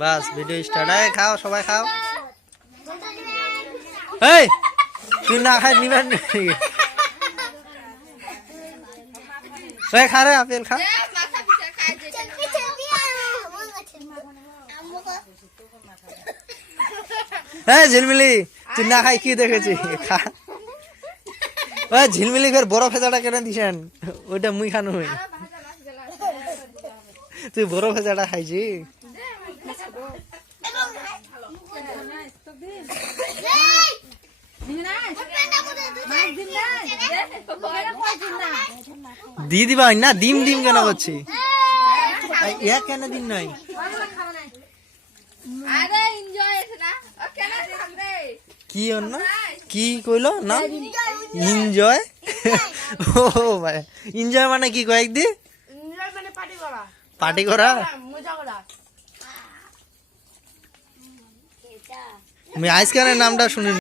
বাস video start. এই খাও, সবাই খাও। এই তুই না খাই নিবেন খা রে, আপেল খা। হ্যাঁ ঝিলমিলি, তুই না খাই কি দেখেছি? খা। ওই ঝিলমিলি ফের বড় ফেজাটা কেন দিছেন? ওইটা মুই খানো হই। তুই বড় ফেজাটা খাইছি? দিয়ে দিবা না, ডিম ডিম কেন করছি? এক কেন দিন নাই? কি অন্য কি কইল না? এনজয়। ও ভাই, এনজয় মানে কি কয়েকদিন পার্টি করা? আমি আইসক্রিমের নামটা শুনি।